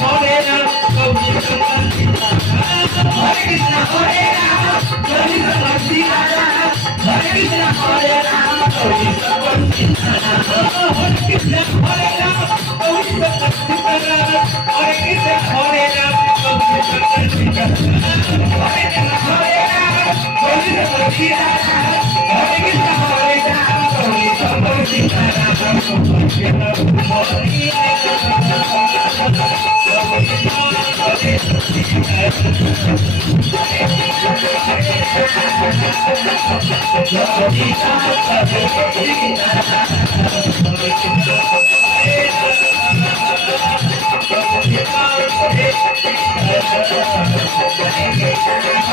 Hare Ram, Gauri Shankar Sitaram. Hare Krishna Hare Ram, Gauri Shankar Sitaram. Hare Krishna Hare Ram, Gauri Shankar Sitaram. Hare Krishna Hare Ram, Gauri Shankar Sitaram. Hare Krishna Hare Ram, Gauri Shankar Sitaram. Hare Krishna Hare Ram, Gauri Shankar Sitaram. Hare Krishna Hare Ram, Gauri Shankar Sitaram. Hare